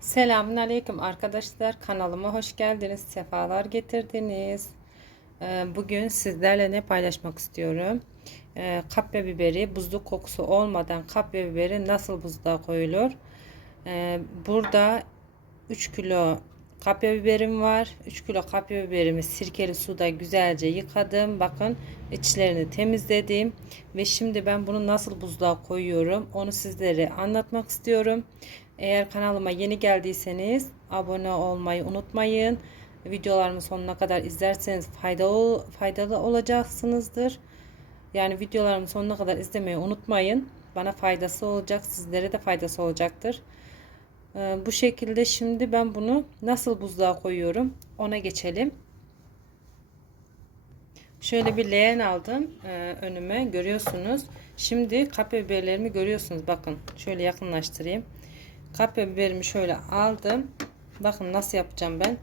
Selamünaleyküm arkadaşlar. Kanalıma hoş geldiniz. Sefalar getirdiniz. Ee, bugün sizlerle ne paylaşmak istiyorum? Ee, kapya biberi buzluk kokusu olmadan kapya biberi nasıl buzluğa koyulur? Ee, burada 3 kilo kapya biberim var. 3 kilo kapya biberimi sirkeli suda güzelce yıkadım. Bakın içlerini temizledim. Ve şimdi ben bunu nasıl buzluğa koyuyorum onu sizlere anlatmak istiyorum eğer kanalıma yeni geldiyseniz abone olmayı unutmayın. Videolarımı sonuna kadar izlerseniz faydalı, faydalı olacaksınızdır. Yani videolarımı sonuna kadar izlemeyi unutmayın. Bana faydası olacak, sizlere de faydası olacaktır. Ee, bu şekilde şimdi ben bunu nasıl buzluğa koyuyorum ona geçelim. Şöyle bir leğen aldım e, önüme görüyorsunuz. Şimdi kapya biberlerimi görüyorsunuz. Bakın şöyle yakınlaştırayım. Kapya biberimi şöyle aldım. Bakın nasıl yapacağım ben.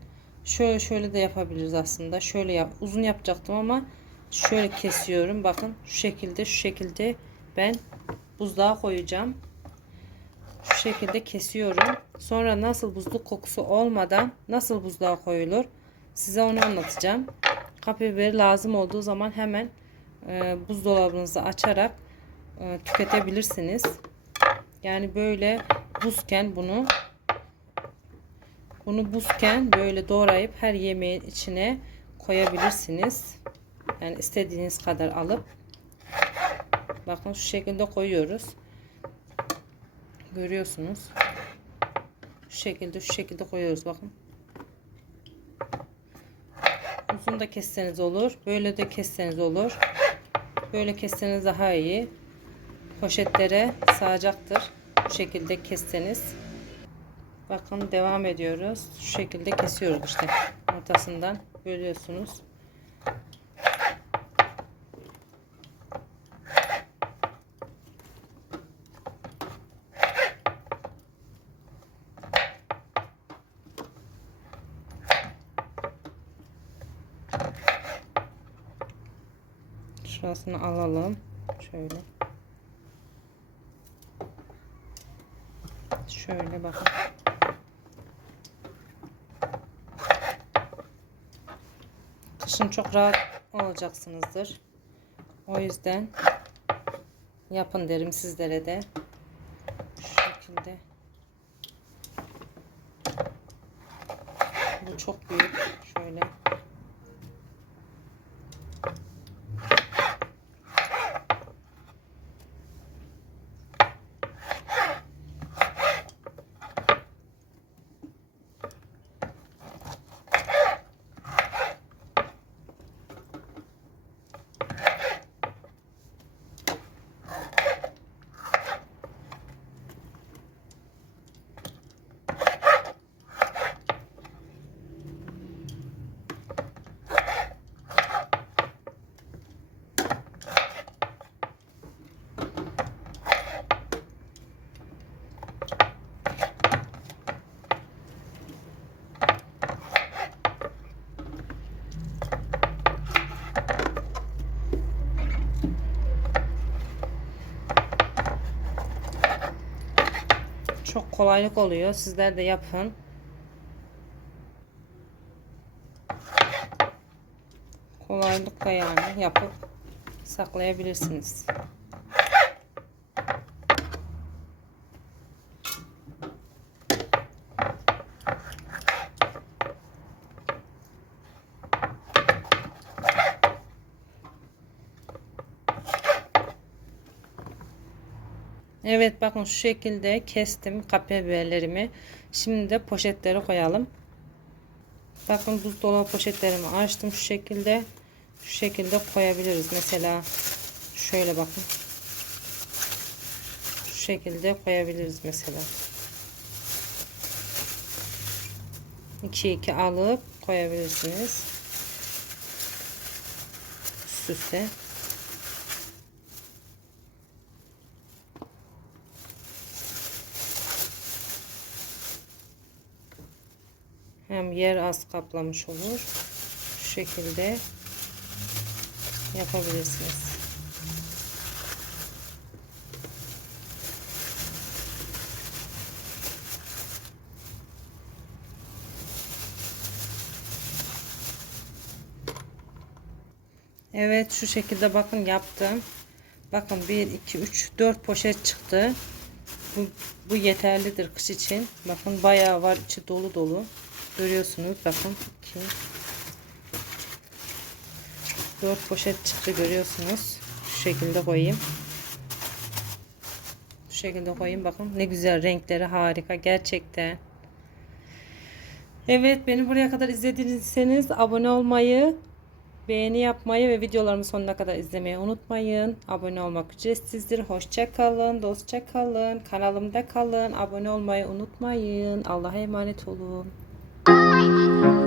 Şöyle şöyle de yapabiliriz aslında. Şöyle yap. Uzun yapacaktım ama şöyle kesiyorum. Bakın şu şekilde şu şekilde ben buzluğa koyacağım. Şu şekilde kesiyorum. Sonra nasıl buzluk kokusu olmadan nasıl buzluğa koyulur size onu anlatacağım. Kapya biberi lazım olduğu zaman hemen e, buzdolabınızı açarak e, tüketebilirsiniz. Yani böyle buzken bunu bunu buzken böyle doğrayıp her yemeğin içine koyabilirsiniz. Yani istediğiniz kadar alıp bakın şu şekilde koyuyoruz. Görüyorsunuz. Şu şekilde şu şekilde koyuyoruz bakın. Uzun da kesseniz olur. Böyle de kesseniz olur. Böyle kesseniz daha iyi. Poşetlere sığacaktır. Bu şekilde kesseniz. Bakın devam ediyoruz. Şu şekilde kesiyoruz işte. Ortasından bölüyorsunuz. Şurasını alalım. Şöyle. Şöyle bakın. Kışın çok rahat olacaksınızdır. O yüzden yapın derim sizlere de. Şu şekilde. Bu çok büyük. Şöyle. Çok kolaylık oluyor. Sizler de yapın. Kolaylıkla yani yapıp saklayabilirsiniz. Evet bakın şu şekilde kestim kapya biberlerimi. Şimdi de poşetlere koyalım. Bakın buzdolabı poşetlerimi açtım şu şekilde. Şu şekilde koyabiliriz. Mesela şöyle bakın. Şu şekilde koyabiliriz mesela. 2 2 alıp koyabilirsiniz. Üst Hem yer az kaplamış olur. Şu şekilde yapabilirsiniz. Evet şu şekilde bakın yaptım. Bakın 1, 2, 3, 4 poşet çıktı. Bu, bu yeterlidir kış için. Bakın bayağı var içi dolu dolu. Görüyorsunuz bakın. 2, 4 poşet çıktı görüyorsunuz. Şu şekilde koyayım. Şu şekilde koyayım bakın. Ne güzel renkleri harika gerçekten. Evet beni buraya kadar izlediyseniz abone olmayı, beğeni yapmayı ve videolarımı sonuna kadar izlemeyi unutmayın. Abone olmak ücretsizdir. Hoşça kalın, dostça kalın. Kanalımda kalın. Abone olmayı unutmayın. Allah'a emanet olun. Bye.